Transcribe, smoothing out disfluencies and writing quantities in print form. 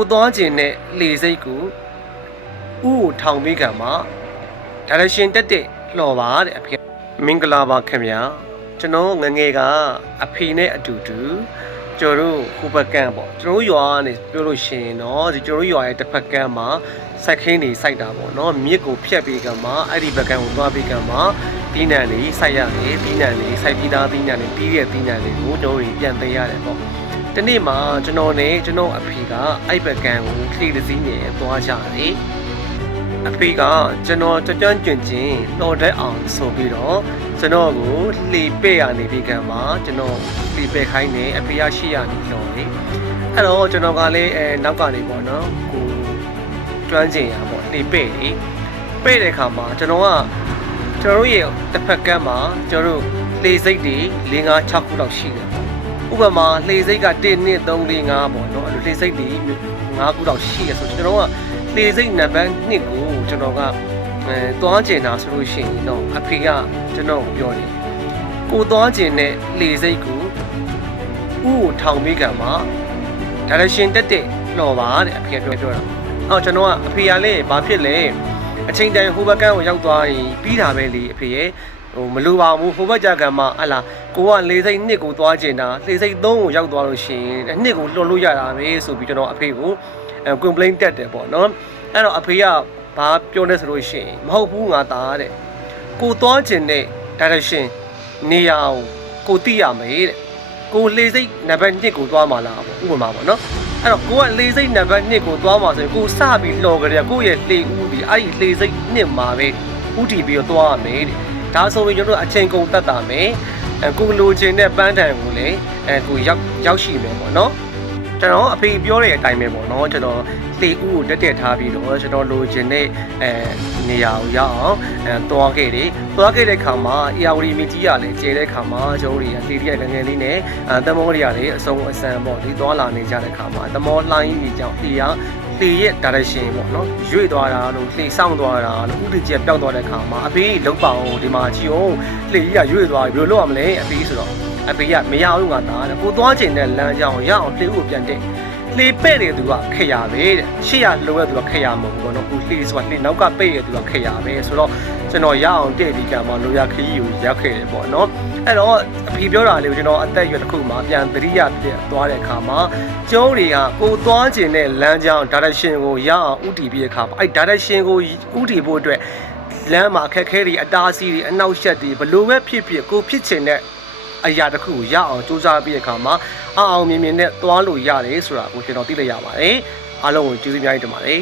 ကိုသွားခြင်းနဲ့လေစိတ်ကိုဥကိုထောင်ပေးကံမှာဒါရရှင်တက်တဲ့လှော်ပါတဲ့အဖေမင်္ဂလာပါခင်ဗျာကျွန်တော်ငငယ်ကအဖေနဲ့အတူတူကျွန်တော်တို့ဟိုဘက်ကန်းပေါ့ကျွန်တော်ရွာကနေပြောလို့ရှိရင်တော့ဒီကျွန်တော်ရွာရဲ့တစ်ဖက်ကန်းမှာစိုက်ခင်းနေစိုက်တာပေါ့နော်မြစ်ကိုဖြတ်ပေးကံမှာအဲ့ဒီဘက်ကန်းကိုသွားပေးကံမှာပြီးနံလေးစိုက်ရတယ်ပြီးနံလေးစိုက်ပြီးသားပြီးနံလေးပြီးတဲ့ပြီးနံလေးကိုကျွန်တော်တို့ပြန်သိရတယ်ပေါ့ဒီနေ့မှာကျွန်တော်နဲ့ကျွန်တော်အဖေကအဲ့ဘက်ကန်းကိုခရီးတစ်စီးနဲ့သွားကြတယ်အဖေကကျွန်တော်ကြွကြွကျွန်းချင်းတော်တဲ့အောင်ဆိုပြီးတော့ကျွန်တော်ကိုလှေပဲ့ရနေပြီးကံမှာကျွန်တော်လှေပဲ့ခိုင်းနေအဖေရရှိရနေတော့လေအဲ့တော့ကျွန်တော်ကလည်းနောက်ကနေပေါ့နော်ကိုကျွမ်းကျင်ရပေါ့လှေပဲ့လေပဲ့တဲ့ခါမှာကျွန်တော်တို့ရဲ့တစ်ဖက်ကမ်းမှာကျွန်တော်တို့လှေစိတ်တွေ၄၅6ခုလောက်ရှိတယ်ဥပမာလှေစိတ်က1 2 3 4 5ပေါ့နော်အဲ့လိုလှေစိတ်တွေ5ခုလောက်ရှိရဆိုကျွန်တော်ကလှေစိတ်နံပါတ်2ကိုကျွန်တော်ကသွားကျင်တာဆိုလို့ရှိရင်တော့အဖေကကျွန်တော်ကိုပြောတယ်ကိုသွားကျင်တဲ့လှေစိတ်ကိုဥကိုထောင်ပေးကံမှာဒါရရှင်တက်တဲ့လှော်ပါတဲ့အဖေကပြောတာအော်ကျွန်တော်ကအဖေကလည်းဘာဖြစ်လဲအချိန်တိုင်းဟိုဘက်ကန်းကိုရောက်သွားရင်ပြီးတာပဲလေအဖေရဲ့မလိုပါဘူးဟိုဘက်ကြကံမှာဟလာကိုကလေစိတ်2ကိုသွားကျင်တာလေစိတ်3ကိုရောက်သွားလို့ရှိရင်2ကိုလှော်လို့ရတာပဲဆိုပြီးကျွန်တော်အဖေကိုcomplaint တက်တယ်ပေါ့နော်အဲ့တော့အဖေကဘာပြောလဲဆိုလို့ရှိရင်မဟုတ်ဘူးငါသားတဲ့ကိုသွားကျင်တဲ့ direction နေရာကိုသိရမယ်တဲ့ကိုလေစိတ်နံပါတ်2ကိုသွားမှာလားပေါ့ဥပမာပေါ့နော်အဲ့တော့ကိုကလေစိတ်နံပါတ်2ကိုသွားမှာဆိုရင်ကိုစပြီးလှော်ကြတယ်ကိုရဲ့လှေဦးဒီအဲ့ဒီလေစိတ်2မှာပဲဥတီပြီးတော့သွားရမယ်တဲ့ဒါဆိုရင်ကျွန်တော်အချိန်ကုန်တတ်တာမယ်ကိုလိုချင်တဲ့ပန်းတန်ကိုလည်းကိုရောက်ရှိမယ်ပေါ့နော်ကျွန်တော်အဖေပြောတဲ့အတိုင်းပဲပေါ့နော်ကျွန်တော်လေဦးကိုတက်ထားပြီးတော့ကျွန်တော်လိုချင်တဲ့နေရာကိုရောက်အောင်သွားခဲ့တယ်သွားခဲ့တဲ့ခါမှာအေယာဝတီမြစ်ကြီးရလည်းကျဲတဲ့ခါမှာကျွန်တော်တွေကလေပြည့်ငယ်လေးနဲ့တမောတွေကလည်းအစုံအစံပေါ့ဒီသွားလာနေကြတဲ့ခါမှာတမောလှိုင်းကြီးကြောင့်လေရဲ့ direction ပေါ့နော်ရွေ့သွားတာလို့လှေဆောင်သွားတာလို့ဥတီကျပျောက်သွားတဲ့ခါမှာအဖေလုံးပေါအောင်ဒီမှာကြည့်အောင်လှေကြီးကရွေ့သွားပြီဘယ်လိုလုပ်ရမလဲအဖေဆိုတော့အဖေကမရဘူးငါသားတဲ့ကိုသွားချင်တဲ့လမ်းကြောင်းရအောင်လှေဦးကိုပြန်တက်လှေပဲ့တဲ့သူကခရပဲတဲ့ရှေ့ရလိုတဲ့သူကခရမဟုတ်ဘူးပေါ့နော်ကိုလှေဆိုတာလှေနောက်ကပဲ့တဲ့သူကခရပဲဆိုတော့ကျွန်တော်ရအောင်တဲ့ဒီကံမှာလိုရခရီးကိုရောက်ခဲ့တယ်ပေါ့နော်အဲ့တော့အဖေပြောတာလေးကိုကျွန်တော်အသက်အရွယ်တစ်ခုမှပြန်သတိရပြသွားတဲ့အခါမှာကျုံးတွေကကိုသွားချင်တဲ့လမ်းကြောင်း direction ကိုရအောင်ဥတီပြီးတဲ့အခါမှာအဲ့ direction ကိုဥတီဖို့အတွက်လမ်းမှာအခက်အခဲတွေအတားအဆီးတွေအနောက်ရှက်တွေဘလို့ပဲဖြစ်ဖြစ်ကိုဖြစ်ချင်တဲ့အရာတစ်ခုကိုရအောင်စူးစမ်းပြီးတဲ့အခါမှာအောင်မြင်မြင်နဲ့သွားလို့ရတယ်ဆိုတာကိုကျွန်တော်သိလိုက်ရပါတယ်အားလုံးကိုကျေးဇူးများကြီးတင်ပါတယ်